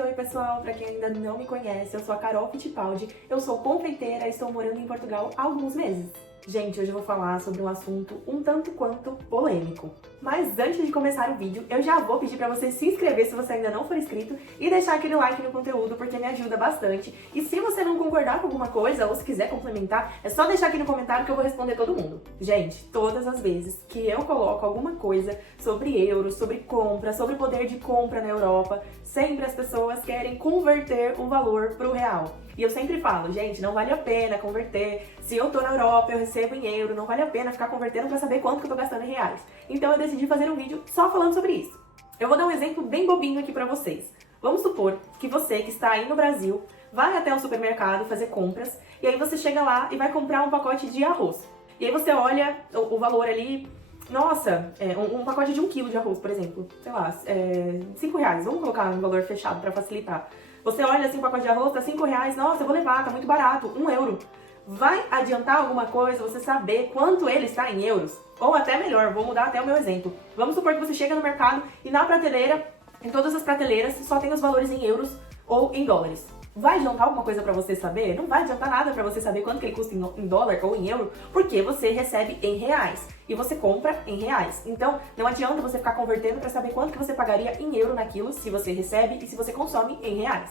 Oi pessoal, pra quem ainda não me conhece, eu sou a Carol Fittipaldi, eu sou confeiteira e estou morando em Portugal há alguns meses. Gente, hoje eu vou falar sobre um assunto um tanto quanto polêmico. Mas antes de começar o vídeo, eu já vou pedir pra você se inscrever se você ainda não for inscrito e deixar aquele like no conteúdo porque me ajuda bastante. E se você não concordar com alguma coisa ou se quiser complementar, é só deixar aqui no comentário que eu vou responder todo mundo. Gente, todas as vezes que eu coloco alguma coisa sobre euros, sobre compra, sobre poder de compra na Europa, sempre as pessoas querem converter o valor pro real. E eu sempre falo, gente, não vale a pena converter. Se eu tô na Europa, eu recebo em euro, não vale a pena ficar convertendo pra saber quanto que eu tô gastando em reais. Então eu decidi fazer um vídeo só falando sobre isso. Eu vou dar um exemplo bem bobinho aqui pra vocês. Vamos supor que você que está aí no Brasil vai até o supermercado fazer compras e aí você chega lá e vai comprar um pacote de arroz. E aí você olha o valor ali, nossa, um pacote de 1 quilo de arroz, por exemplo, sei lá, R$5. Vamos colocar um valor fechado pra facilitar. Você olha assim, o pacote de arroz tá R$5, nossa, eu vou levar, tá muito barato, 1 euro. Vai adiantar alguma coisa você saber quanto ele está em euros? Ou até melhor, vou mudar até o meu exemplo. Vamos supor que você chega no mercado e na prateleira, em todas as prateleiras, só tem os valores em euros ou em dólares. Vai adiantar alguma coisa pra você saber? Não vai adiantar nada pra você saber quanto que ele custa em dólar ou em euro, porque você recebe em reais e você compra em reais. Então, não adianta você ficar convertendo pra saber quanto que você pagaria em euro naquilo se você recebe e se você consome em reais.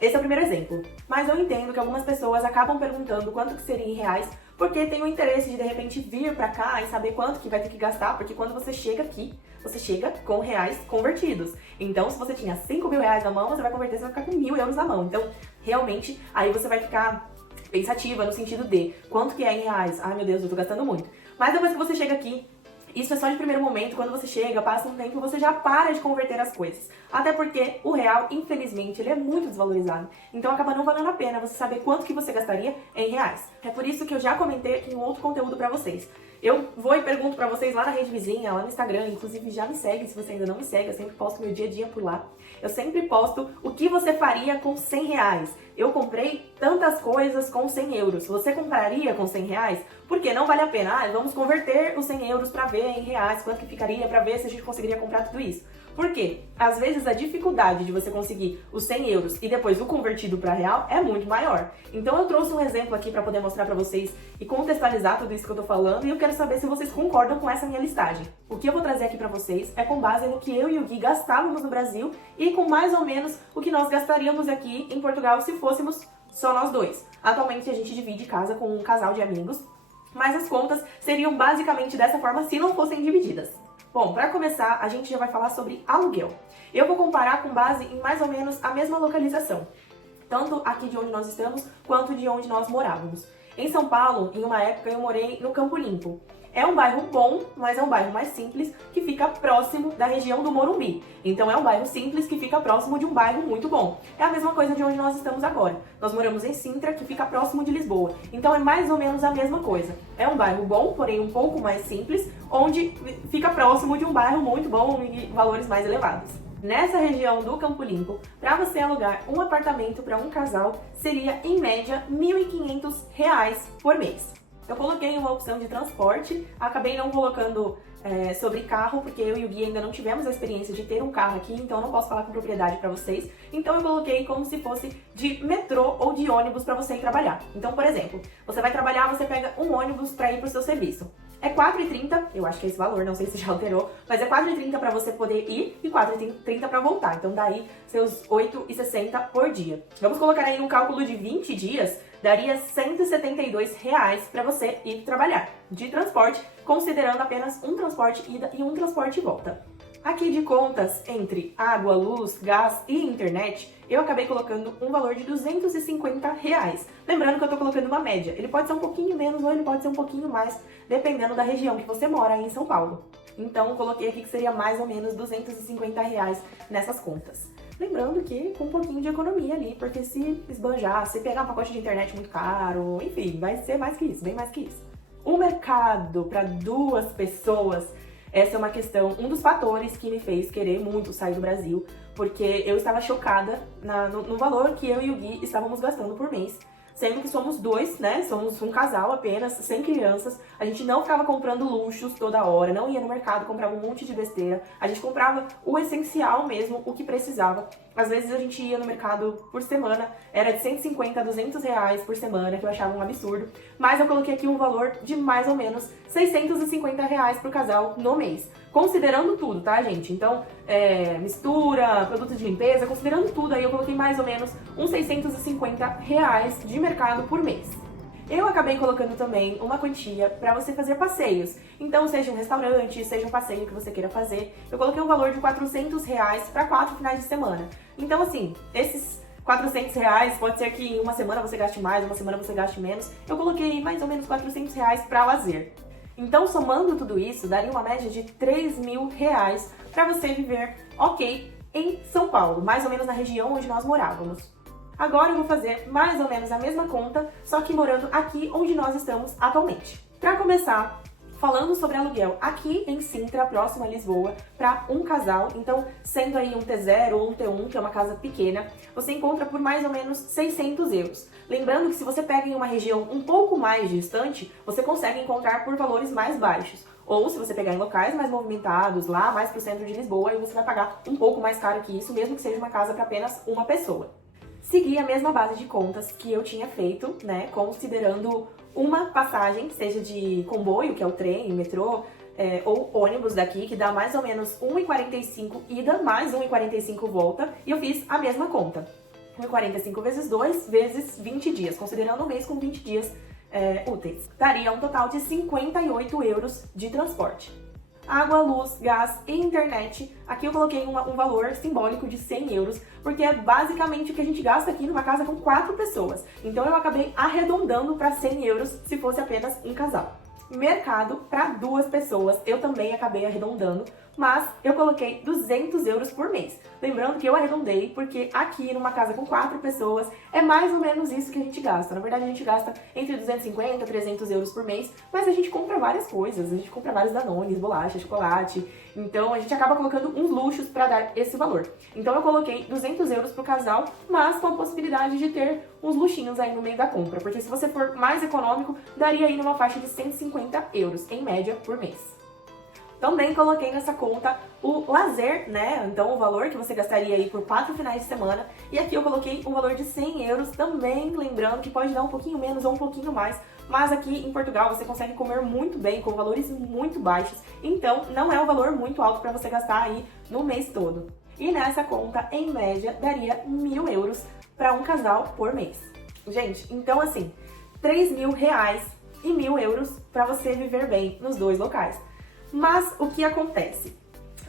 Esse é o primeiro exemplo. Mas eu entendo que algumas pessoas acabam perguntando quanto que seria em reais porque tem o interesse de repente vir pra cá e saber quanto que vai ter que gastar, porque quando você chega aqui, você chega com reais convertidos. Então, se você tinha 5 mil reais na mão, você vai converter, você vai ficar com 1.000 euros na mão. Então, realmente, aí você vai ficar pensativa no sentido de quanto que é em reais? Ai meu Deus, eu tô gastando muito. Mas depois que você chega aqui, isso é só de primeiro momento, quando você chega, passa um tempo, você já para de converter as coisas. Até porque o real, infelizmente, ele é muito desvalorizado. Então acaba não valendo a pena você saber quanto que você gastaria em reais. É por isso que eu já comentei aqui um outro conteúdo pra vocês. Eu vou e pergunto pra vocês lá na rede vizinha, lá no Instagram, inclusive já me segue, se você ainda não me segue, eu sempre posto meu dia a dia por lá. Eu sempre posto o que você faria com 100 reais. Eu comprei tantas coisas com 100 euros. Você compraria com 100 reais? Porque não vale a pena. Ah, vamos converter os 100 euros pra ver em reais quanto que ficaria, pra ver se a gente conseguiria comprar tudo isso. Por quê? Às vezes a dificuldade de você conseguir os 100 euros e depois o convertido para real é muito maior. Então eu trouxe um exemplo aqui para poder mostrar para vocês e contextualizar tudo isso que eu tô falando e eu quero saber se vocês concordam com essa minha listagem. O que eu vou trazer aqui para vocês é com base no que eu e o Gui gastávamos no Brasil e com mais ou menos o que nós gastaríamos aqui em Portugal se fôssemos só nós dois. Atualmente a gente divide casa com um casal de amigos, mas as contas seriam basicamente dessa forma se não fossem divididas. Bom, para começar, a gente já vai falar sobre aluguel. Eu vou comparar com base em mais ou menos a mesma localização, tanto aqui de onde nós estamos, quanto de onde nós morávamos. Em São Paulo, em uma época, eu morei no Campo Limpo. É um bairro bom, mas é um bairro mais simples, que fica próximo da região do Morumbi. Então é um bairro simples que fica próximo de um bairro muito bom. É a mesma coisa de onde nós estamos agora. Nós moramos em Sintra, que fica próximo de Lisboa. Então é mais ou menos a mesma coisa. É um bairro bom, porém um pouco mais simples, onde fica próximo de um bairro muito bom e valores mais elevados. Nessa região do Campo Limpo, para você alugar um apartamento para um casal, seria em média R$ 1.500 por mês. Eu coloquei uma opção de transporte, acabei não colocando sobre carro, porque eu e o Gui ainda não tivemos a experiência de ter um carro aqui, então eu não posso falar com propriedade para vocês. Então eu coloquei como se fosse de metrô ou de ônibus para você ir trabalhar. Então, por exemplo, você vai trabalhar, você pega um ônibus para ir para o seu serviço. É R$4,30, eu acho que é esse valor, não sei se já alterou, mas é R$4,30 para você poder ir e R$4,30 para voltar. Então daí seus R$8,60 por dia. Vamos colocar aí num cálculo de 20 dias, daria R$172 para você ir trabalhar de transporte, considerando apenas um transporte ida e um transporte volta. Aqui de contas entre água, luz, gás e internet, eu acabei colocando um valor de R$250. Lembrando que eu tô colocando uma média. Ele pode ser um pouquinho menos ou ele pode ser um pouquinho mais, dependendo da região que você mora aí em São Paulo. Então, eu coloquei aqui que seria mais ou menos R$250 nessas contas. Lembrando que com um pouquinho de economia ali, porque se esbanjar, se pegar um pacote de internet muito caro, enfim, vai ser mais que isso, bem mais que isso. O mercado para 2 pessoas, essa é uma questão, um dos fatores que me fez querer muito sair do Brasil, porque eu estava chocada no valor que eu e o Gui estávamos gastando por mês. Sendo que somos 2, né? Somos um casal apenas, sem crianças. A gente não ficava comprando luxos toda hora, não ia no mercado, comprava um monte de besteira. A gente comprava o essencial mesmo, o que precisava. Às vezes a gente ia no mercado por semana, era de 150 a 200 reais por semana, que eu achava um absurdo. Mas eu coloquei aqui um valor de mais ou menos 650 reais por casal no mês. Considerando tudo, tá, gente? Então, mistura, produtos de limpeza, considerando tudo, aí eu coloquei mais ou menos uns 650 reais de mercado por mês. Eu acabei colocando também uma quantia para você fazer passeios. Então, seja um restaurante, seja um passeio que você queira fazer. Eu coloquei um valor de 400 reais para 4 finais de semana. Então, assim, esses 400 reais, pode ser que em uma semana você gaste mais, uma semana você gaste menos. Eu coloquei mais ou menos 400 reais para lazer. Então, somando tudo isso, daria uma média de 3.000 reais para você viver ok em São Paulo, mais ou menos na região onde nós morávamos. Agora eu vou fazer mais ou menos a mesma conta, só que morando aqui onde nós estamos atualmente. Para começar, falando sobre aluguel aqui em Sintra, próximo a Lisboa, para um casal, então sendo aí um T0 ou um T1, que é uma casa pequena, você encontra por mais ou menos 600 euros. Lembrando que se você pega em uma região um pouco mais distante, você consegue encontrar por valores mais baixos. Ou se você pegar em locais mais movimentados, lá mais para o centro de Lisboa, aí você vai pagar um pouco mais caro que isso, mesmo que seja uma casa para apenas uma pessoa. Segui a mesma base de contas que eu tinha feito, né, considerando uma passagem, seja de comboio, que é o trem, o metrô, ou ônibus daqui, que dá mais ou menos 1,45 ida, mais 1,45 volta, e eu fiz a mesma conta. 1,45 vezes 2 vezes 20 dias, considerando um mês com 20 dias úteis. Daria um total de 58 euros de transporte. Água, luz, gás e internet. Aqui eu coloquei um valor simbólico de 100 euros, porque é basicamente o que a gente gasta aqui numa casa com 4 pessoas. Então eu acabei arredondando para 100 euros se fosse apenas um casal. Mercado para 2 pessoas, eu também acabei arredondando, mas eu coloquei 200 euros por mês. Lembrando que eu arredondei porque aqui numa casa com 4 pessoas é mais ou menos isso que a gente gasta. Na verdade a gente gasta entre 250 e 300 euros por mês, mas a gente compra várias coisas, a gente compra vários danones, bolacha, chocolate, então a gente acaba colocando uns luxos para dar esse valor. Então eu coloquei 200 euros pro casal, mas com a possibilidade de ter uns luxinhos aí no meio da compra, porque se você for mais econômico, daria aí numa faixa de 150 euros em média por mês. Também coloquei nessa conta o lazer, né? Então o valor que você gastaria aí por 4 finais de semana. E aqui eu coloquei um valor de 100 euros também, lembrando que pode dar um pouquinho menos ou um pouquinho mais. Mas aqui em Portugal você consegue comer muito bem, com valores muito baixos. Então não é um valor muito alto para você gastar aí no mês todo. E nessa conta, em média, daria 1.000 euros para um casal por mês. Gente, então assim, 3.000 reais e 1.000 euros para você viver bem nos dois locais. Mas o que acontece?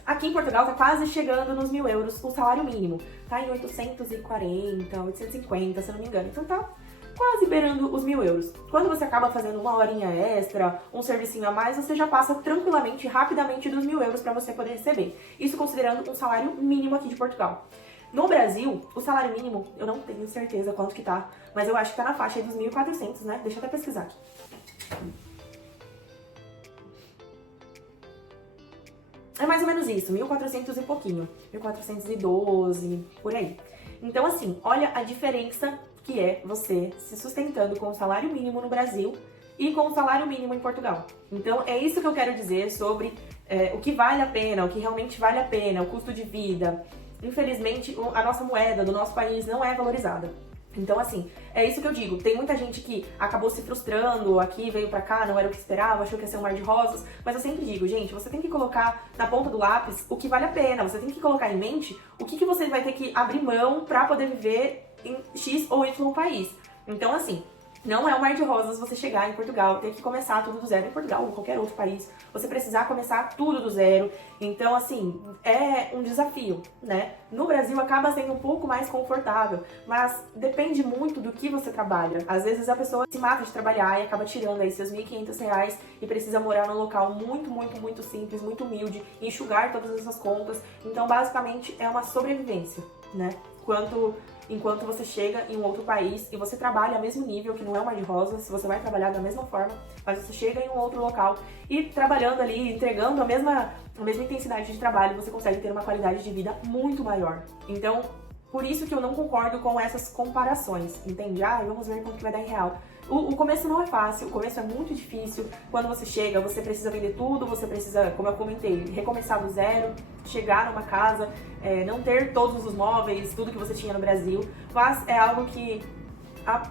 Aqui em Portugal tá quase chegando nos 1.000 euros o salário mínimo. Tá em 840, 850, se eu não me engano. Então tá quase beirando os 1.000 euros. Quando você acaba fazendo uma horinha extra, um servicinho a mais, você já passa tranquilamente, rapidamente dos 1.000 euros para você poder receber. Isso considerando um salário mínimo aqui de Portugal. No Brasil, o salário mínimo, eu não tenho certeza quanto que tá, mas eu acho que tá na faixa aí dos 1.400, né? Deixa eu até pesquisar aqui. É mais ou menos isso, 1.400 e pouquinho, 1.412, por aí. Então assim, olha a diferença que é você se sustentando com o salário mínimo no Brasil e com o salário mínimo em Portugal. Então é isso que eu quero dizer sobre o que vale a pena, o que realmente vale a pena, o custo de vida. Infelizmente, a nossa moeda do nosso país não é valorizada. Então, assim, é isso que eu digo. Tem muita gente que acabou se frustrando aqui, veio pra cá, não era o que esperava, achou que ia ser um mar de rosas. Mas eu sempre digo, gente, você tem que colocar na ponta do lápis o que vale a pena. Você tem que colocar em mente o que você vai ter que abrir mão pra poder viver em X ou Y país. Então, assim, não é um mar de rosas você chegar em Portugal, ter que começar tudo do zero em Portugal ou qualquer outro país. Você precisar começar tudo do zero. Então, assim, é um desafio, né? No Brasil acaba sendo um pouco mais confortável, mas depende muito do que você trabalha. Às vezes a pessoa se mata de trabalhar e acaba tirando aí seus 1.500 reais e precisa morar num local muito simples, muito humilde, enxugar todas essas contas. Então, basicamente, é uma sobrevivência, né? Enquanto você chega em um outro país e você trabalha ao mesmo nível, que não é um mar de rosas, se você vai trabalhar da mesma forma, mas você chega em um outro local e trabalhando ali, entregando a mesma intensidade de trabalho, você consegue ter uma qualidade de vida muito maior. Então, por isso que eu não concordo com essas comparações, entende? Vamos ver quanto que vai dar em real. O começo não é fácil, o começo é muito difícil. Quando você chega, você precisa vender tudo, você precisa, como eu comentei, recomeçar do zero. chegar numa casa, não ter todos os móveis, tudo que você tinha no Brasil, mas é algo que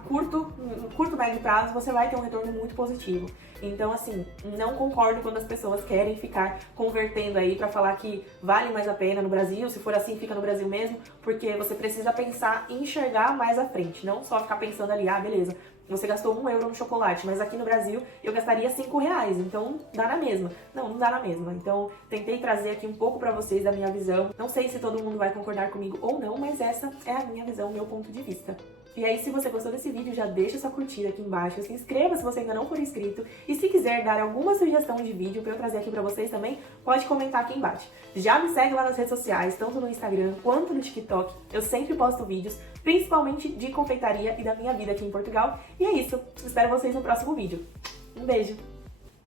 no curto, médio prazo, você vai ter um retorno muito positivo. Então, assim, não concordo quando as pessoas querem ficar convertendo aí pra falar que vale mais a pena no Brasil, se for assim, fica no Brasil mesmo, porque você precisa pensar e enxergar mais à frente, não só ficar pensando ali, beleza, você gastou 1 euro no chocolate, mas aqui no Brasil eu gastaria 5 reais, então dá na mesma. Não dá na mesma. Então, tentei trazer aqui um pouco pra vocês da minha visão. Não sei se todo mundo vai concordar comigo ou não, mas essa é a minha visão, meu ponto de vista. E aí, se você gostou desse vídeo, já deixa sua curtida aqui embaixo, se inscreva se você ainda não for inscrito, e se quiser dar alguma sugestão de vídeo pra eu trazer aqui pra vocês também, pode comentar aqui embaixo. Já me segue lá nas redes sociais, tanto no Instagram quanto no TikTok, eu sempre posto vídeos, principalmente de confeitaria e da minha vida aqui em Portugal. E é isso, espero vocês no próximo vídeo. Um beijo!